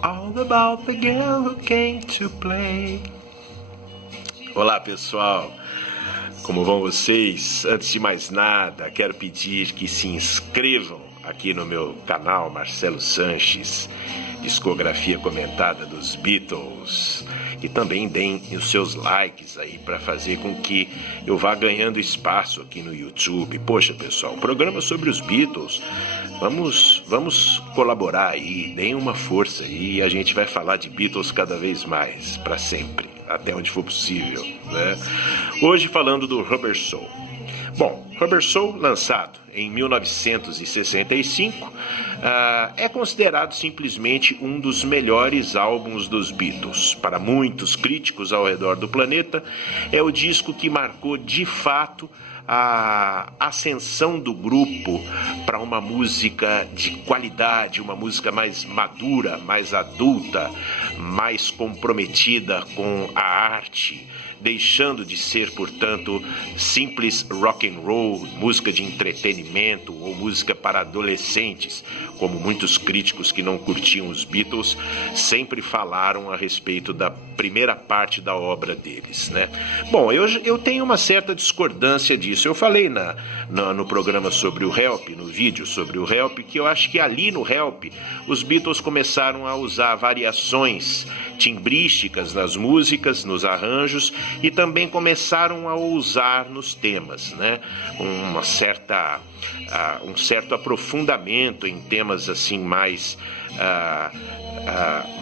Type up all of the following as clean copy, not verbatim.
All about the girl who came to play. Olá, pessoal. Como vão vocês? Antes de mais nada, quero pedir que se inscrevam aqui no meu canal Marcelo Sanches, discografia comentada dos Beatles, e também deem os seus likes aí para fazer com que eu vá ganhando espaço aqui no YouTube. Poxa, pessoal, um programa sobre os Beatles. Vamos colaborar aí, deem uma força aí e a gente vai falar de Beatles cada vez mais, para sempre, até onde for possível, né? Hoje falando do Rubber Soul. Bom, Rubber Soul, lançado em 1965, é considerado simplesmente um dos melhores álbuns dos Beatles. Para muitos críticos ao redor do planeta, é o disco que marcou de fato a ascensão do grupo para uma música de qualidade, uma música mais madura, mais adulta, mais comprometida com a arte, deixando de ser, portanto, simples rock and roll, música de entretenimento ou música para adolescentes, como muitos críticos que não curtiam os Beatles sempre falaram a respeito da primeira parte da obra deles, né? Bom, eu tenho uma certa discordância disso. Eu falei no programa sobre o Help, no vídeo sobre o Help, que eu acho que ali no Help os Beatles começaram a usar variações timbrísticas nas músicas, nos arranjos, e também começaram a usar nos temas, né? Um certo aprofundamento em temas assim mais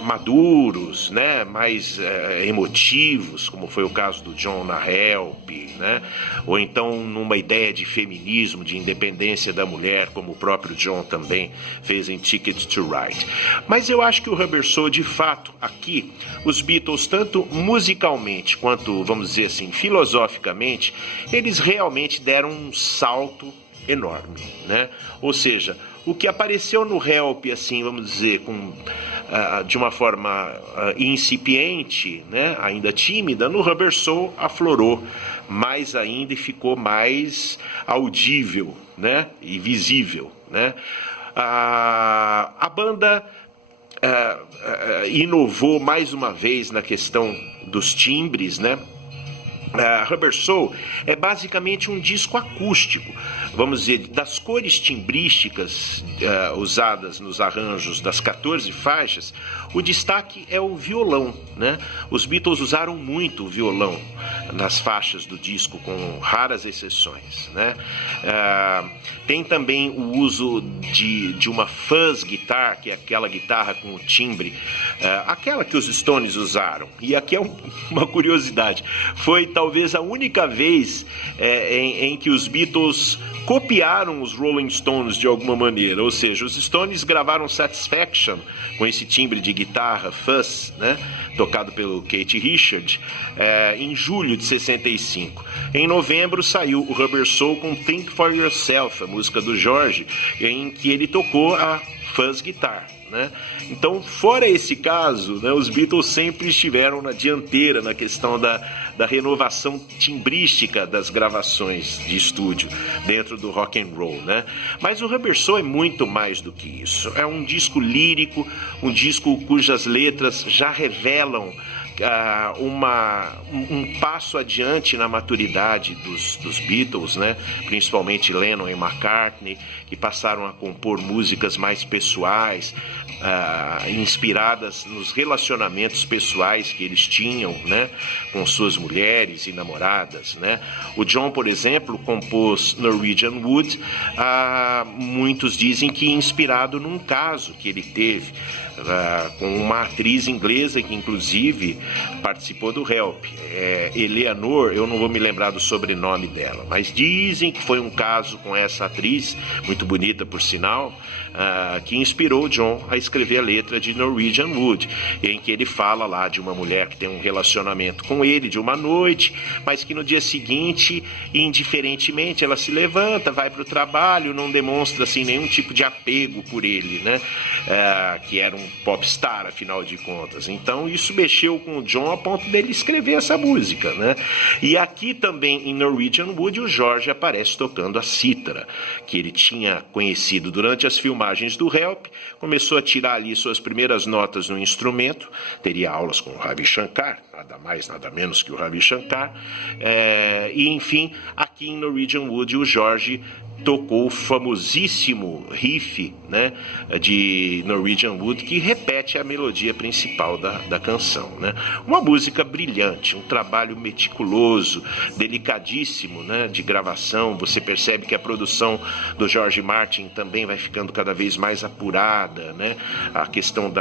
maduros, né? Mais emotivos, como foi o caso do John na Help, né? Ou então numa ideia de feminismo, de independência da mulher, como o próprio John também fez em Ticket to Ride. Mas eu acho que o Rubber Soul, de fato, aqui, os Beatles, tanto musicalmente quanto, vamos dizer assim, filosoficamente, eles realmente deram um salto enorme, né? Ou seja, o que apareceu no Help, assim, vamos dizer, de uma forma incipiente, né, ainda tímida, no Rubber Soul aflorou mais ainda e ficou mais audível, né, e visível, né? A banda inovou mais uma vez na questão dos timbres, né? Rubber Soul é basicamente um disco acústico, vamos dizer, das cores timbrísticas usadas nos arranjos das 14 faixas. O destaque é o violão, né? Os Beatles usaram muito o violão nas faixas do disco, com raras exceções, né? Tem também o uso de uma fuzz guitar, que é aquela guitarra com o timbre, aquela que os Stones usaram. E aqui é uma curiosidade, foi talvez a única vez em que os Beatles copiaram os Rolling Stones de alguma maneira, ou seja, os Stones gravaram Satisfaction com esse timbre de guitarra fuzz, né, tocado pelo Keith Richards, em julho de 65. Em novembro saiu o Rubber Soul com Think For Yourself, a música do George, em que ele tocou a fuzz guitar, né? Então, fora esse caso, né, os Beatles sempre estiveram na dianteira na questão da renovação timbrística das gravações de estúdio dentro do rock and roll, né? Mas o Rubber Soul é muito mais do que isso. É um disco lírico, um disco cujas letras já revelam um passo adiante na maturidade dos Beatles, né? Principalmente Lennon e McCartney, que passaram a compor músicas mais pessoais, inspiradas nos relacionamentos pessoais que eles tinham, né, com suas mulheres e namoradas, né? O John, por exemplo, compôs Norwegian Wood, muitos dizem que inspirado num caso que ele teve com uma atriz inglesa que inclusive participou do Help, Eleanor, eu não vou me lembrar do sobrenome dela, mas dizem que foi um caso com essa atriz, muito bonita por sinal, que inspirou o John a escrever a letra de Norwegian Wood, em que ele fala lá de uma mulher que tem um relacionamento com ele de uma noite, mas que no dia seguinte, indiferentemente, ela se levanta, vai para o trabalho, não demonstra assim nenhum tipo de apego por ele, né? Que era um popstar, afinal de contas. Então isso mexeu com o John a ponto dele escrever essa música, né? E aqui também em Norwegian Wood o George aparece tocando a cítara, que ele tinha conhecido durante as filmagens do Help, começou a tirar ali suas primeiras notas no instrumento, teria aulas com o Ravi Shankar, nada mais, nada menos que o Ravi Shankar, e enfim, aqui em Norwegian Wood o George tocou o famosíssimo riff, né, de Norwegian Wood, que repete a melodia principal da canção, né? Uma música brilhante, um trabalho meticuloso, delicadíssimo, né, de gravação. Você percebe que a produção do George Martin também vai ficando cada vez mais apurada, né? A questão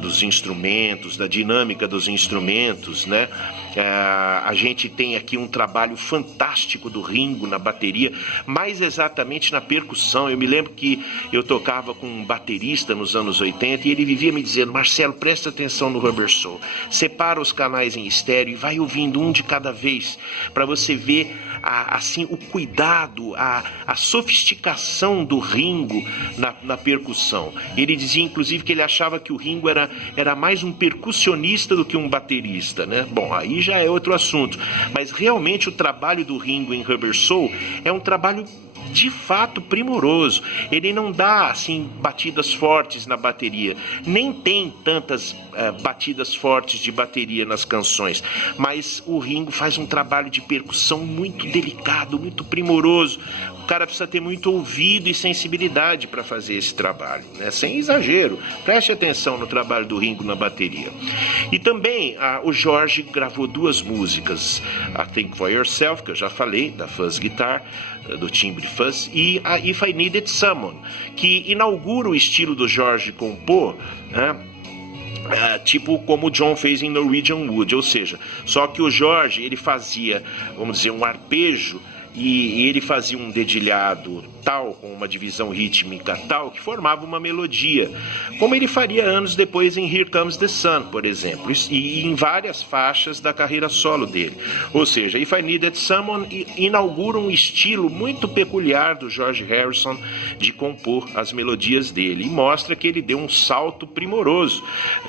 dos instrumentos, da dinâmica dos instrumentos, né? A gente tem aqui um trabalho fantástico do Ringo na bateria, mais exatamente na percussão. Eu me lembro que eu tocava com um baterista nos anos 80 e ele vivia me dizendo: Marcelo, presta atenção no Rubber Soul, separa os canais em estéreo e vai ouvindo um de cada vez, para você ver assim, o cuidado, a sofisticação do Ringo na percussão. Ele dizia, inclusive, que ele achava que o Ringo era mais um percussionista do que um baterista, né? Bom, aí já é outro assunto. Mas realmente o trabalho do Ringo em Rubber Soul é um trabalho de fato primoroso. Ele não dá assim batidas fortes na bateria, nem tem tantas batidas fortes de bateria nas canções, mas o Ringo faz um trabalho de percussão muito delicado, muito primoroso. O cara precisa ter muito ouvido e sensibilidade para fazer esse trabalho, né? Sem exagero. Preste atenção no trabalho do Ringo na bateria. E também o George gravou 2 músicas, a Think For Yourself, que eu já falei, da fuzz guitar, do timbre fuzz, e a If I Needed Someone, que inaugura o estilo do George compor, né? Tipo como o John fez em Norwegian Wood, ou seja, só que o George ele fazia, vamos dizer, um arpejo, e ele fazia um dedilhado tal, com uma divisão rítmica tal, que formava uma melodia, como ele faria anos depois em Here Comes the Sun, por exemplo, e em várias faixas da carreira solo dele. Ou seja, If I Needed Someone inaugura um estilo muito peculiar do George Harrison de compor as melodias dele, e mostra que ele deu um salto primoroso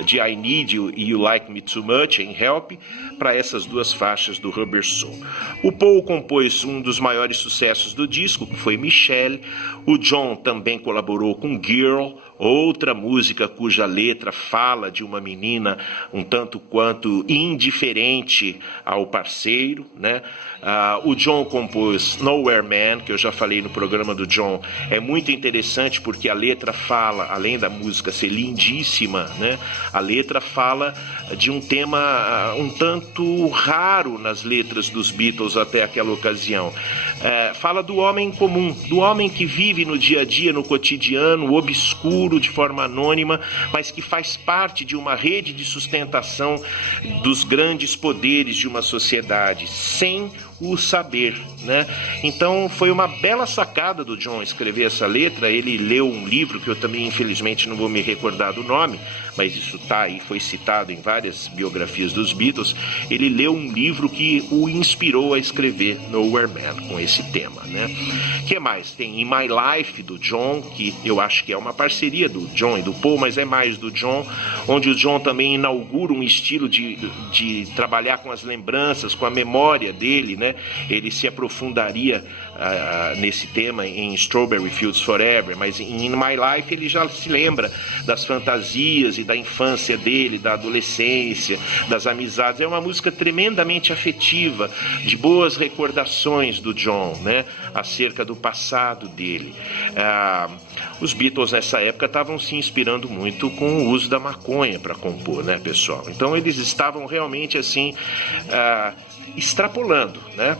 de I Need You e You Like Me Too Much em Help para essas 2 faixas do Rubber Soul. O Paul compôs um dos maiores sucessos do disco, que foi Michelle. O John também colaborou com Girl, outra música cuja letra fala de uma menina um tanto quanto indiferente ao parceiro, né? O John compôs Nowhere Man, que eu já falei no programa do John. É muito interessante porque a letra fala, além da música ser lindíssima, né? A letra fala de um tema um tanto raro nas letras dos Beatles até aquela ocasião. Fala do homem comum, do homem que vive no dia a dia, no cotidiano, obscuro, de forma anônima, mas que faz parte de uma rede de sustentação dos grandes poderes de uma sociedade, sem o saber, né? Então foi uma bela sacada do John escrever essa letra. Ele leu um livro que eu também infelizmente não vou me recordar do nome, mas isso tá aí, foi citado em várias biografias dos Beatles. Ele leu um livro que o inspirou a escrever Nowhere Man com esse tema, né? Que mais? Tem In My Life do John, que eu acho que é uma parceria do John e do Paul, mas é mais do John, onde o John também inaugura um estilo de trabalhar com as lembranças, com a memória dele, né? Ele se aprofundaria nesse tema em Strawberry Fields Forever, mas em In My Life ele já se lembra das fantasias e da infância dele, da adolescência, das amizades. É uma música tremendamente afetiva, de boas recordações do John, né, acerca do passado dele. Os Beatles nessa época estavam se inspirando muito com o uso da maconha para compor, né, pessoal? Então eles estavam realmente assim extrapolando, né,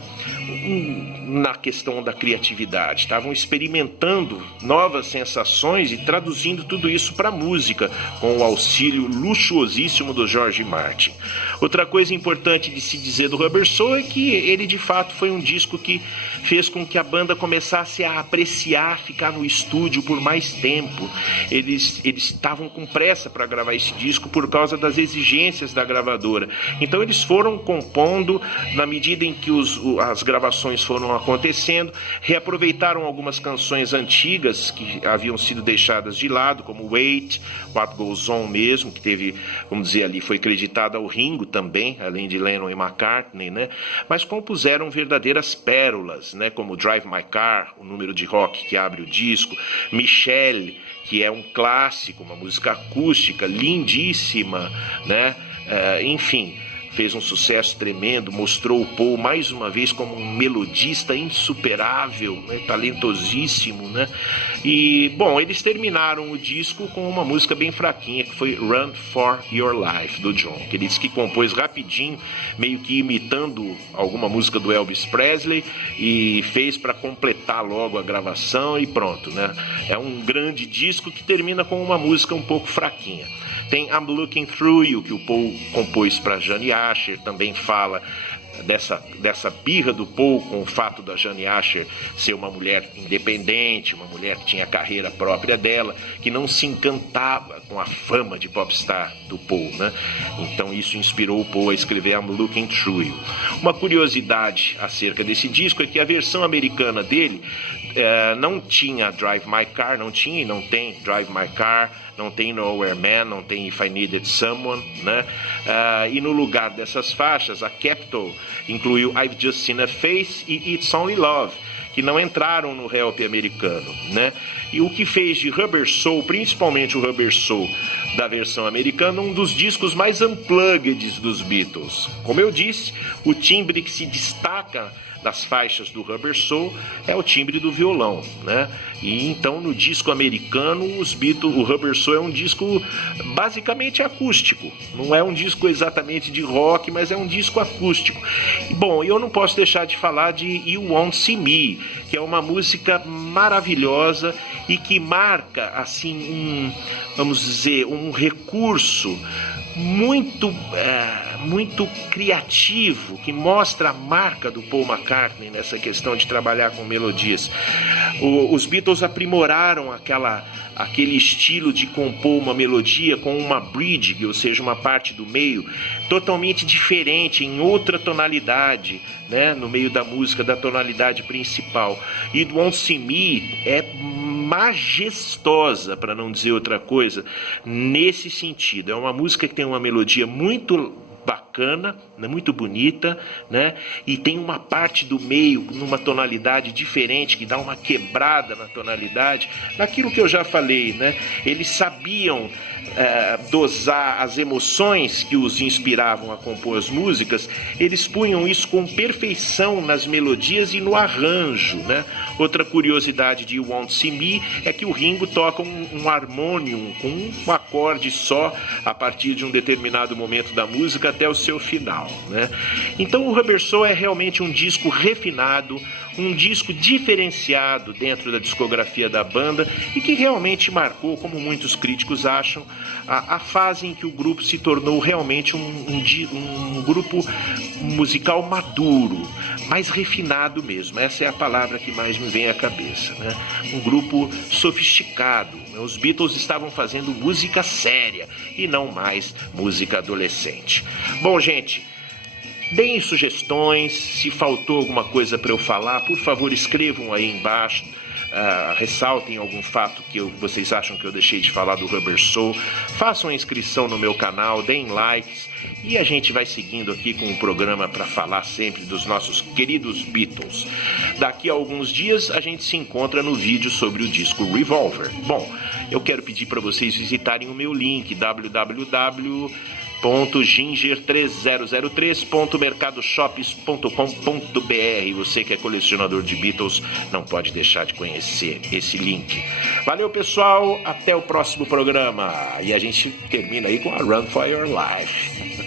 na questão da criatividade, estavam experimentando novas sensações e traduzindo tudo isso para música, com o auxílio luxuosíssimo do George Martin. Outra coisa importante de se dizer do Rubber Soul é que ele de fato foi um disco que fez com que a banda começasse a apreciar ficar no estúdio por mais tempo. Eles estavam com pressa para gravar esse disco por causa das exigências da gravadora. Então eles foram compondo na medida em que as gravações foram acontecendo, reaproveitaram algumas canções antigas que haviam sido deixadas de lado, como Wait, What Goes On mesmo, que teve, vamos dizer ali, foi creditado ao Ringo também, além de Lennon e McCartney, né? Mas compuseram verdadeiras pérolas, né? Como Drive My Car, o número de rock que abre o disco, Michelle, que é um clássico, uma música acústica lindíssima, né? Enfim, fez um sucesso tremendo, mostrou o Paul mais uma vez como um melodista insuperável, né, talentosíssimo, né? E, bom, eles terminaram o disco com uma música bem fraquinha, que foi Run For Your Life, do John, que ele disse que compôs rapidinho, meio que imitando alguma música do Elvis Presley, e fez para completar logo a gravação e pronto, né? É um grande disco que termina com uma música um pouco fraquinha. Tem I'm Looking Through You, que o Paul compôs para Jane Asher, também fala dessa birra do Paul com o fato da Jane Asher ser uma mulher independente, uma mulher que tinha a carreira própria dela, que não se encantava com a fama de popstar do Paul, né? Então isso inspirou o Paul a escrever I'm Looking Through You. Uma curiosidade acerca desse disco é que a versão americana dele não tinha Drive My Car, não tinha e não tem Drive My Car, não tem Nowhere Man, não tem If I Needed Someone, né? E no lugar dessas faixas, a Capitol incluiu I've Just Seen a Face e It's Only Love, que não entraram no Help americano, né? E o que fez de Rubber Soul, principalmente o Rubber Soul da versão americana, um dos discos mais unplugged dos Beatles. Como eu disse, o timbre que se destaca das faixas do Rubber Soul é o timbre do violão, né? E então no disco americano o Rubber Soul é um disco basicamente acústico, não é um disco exatamente de rock, mas é um disco acústico. Bom, eu não posso deixar de falar de You Won't See Me, que é uma música maravilhosa e que marca assim vamos dizer, um recurso muito criativo, que mostra a marca do Paul McCartney nessa questão de trabalhar com melodias. Os Beatles aprimoraram aquele estilo de compor uma melodia com uma bridge, ou seja, uma parte do meio totalmente diferente, em outra tonalidade, né, no meio da música, da tonalidade principal. E do Won't See Me é majestosa, para não dizer outra coisa, nesse sentido. É uma música que tem uma melodia muito bacana, né, muito bonita, né, e tem uma parte do meio numa tonalidade diferente, que dá uma quebrada na tonalidade, naquilo que eu já falei, né? Eles sabiam dosar as emoções que os inspiravam a compor as músicas, eles punham isso com perfeição nas melodias e no arranjo, né? Outra curiosidade de You Won't See Me é que o Ringo toca um harmonium com um acorde só a partir de um determinado momento da música até o seu final, né? Então o Rubber Soul é realmente um disco refinado, um disco diferenciado dentro da discografia da banda e que realmente marcou, como muitos críticos acham, a fase em que o grupo se tornou realmente um grupo musical maduro, mais refinado mesmo. Essa é a palavra que mais me vem à cabeça, né? Um grupo sofisticado. Os Beatles estavam fazendo música séria e não mais música adolescente. Bom, gente, deem sugestões, se faltou alguma coisa para eu falar, por favor escrevam aí embaixo, ressaltem algum fato que vocês acham que eu deixei de falar do Rubber Soul, façam a inscrição no meu canal, deem likes e a gente vai seguindo aqui com um programa para falar sempre dos nossos queridos Beatles. Daqui a alguns dias a gente se encontra no vídeo sobre o disco Revolver. Bom, eu quero pedir para vocês visitarem o meu link www.ginger3003.mercadoshops.com.br. Você que é colecionador de Beatles não pode deixar de conhecer esse link. Valeu, pessoal, até o próximo programa e a gente termina aí com a Run For Your Life.